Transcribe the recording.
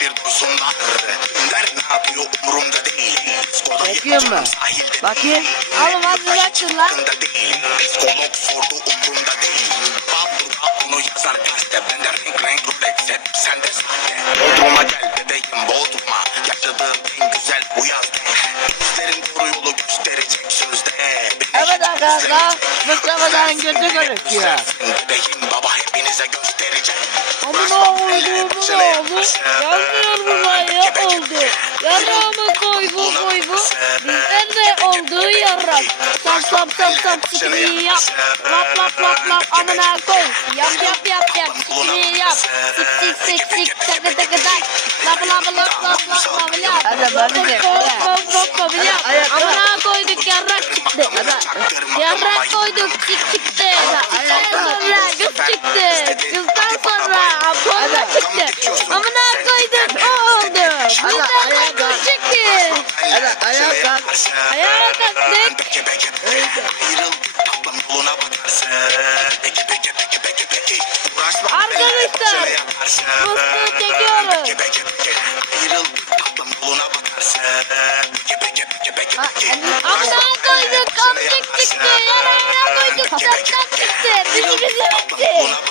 bir dursunlar. Günler ne yapıyor umurumda değil. Çekiyor mu? Bakayım. Oğlum hadi bıraktın lan. Psikolog sordu umurumda değil. Burada onu yazar gazete. Ben de renk Rolex hep sende sahte. Bodrum'a gel bebeğim Bodrum'a. Yaşadığım en güzel bu yaz. Hislerin doğru yolu gösterecek sözde. Evet arkadaşlar. Mustafa'dan kötü gözüküyor. Bebeğim baba hepinize gösterecek. Ama ne oldu? Gelmiyor buraya oldu. Yaramı koy bu. Bizden de oldu yaram. Sap sikini yap. Lap amına koy. Yap. Sikini yap. Sik. Tak. Lap yap. Hadi bana de. Yap. Amına koyduk yarrak çıktı. Yarrak koyduk çıktı. Sonra kız çıktı. Kızdan sonra abla çıktı. Amına koyduk o oldu. Bizden kız çıktı. Hadi ayağa kalk. Ayağa kalktık. Arkadaşlar musluğu çekiyoruz. Amına koyduk, amcık çıktı, yarağına koyduk, çatlak çıktı, bizi bitti.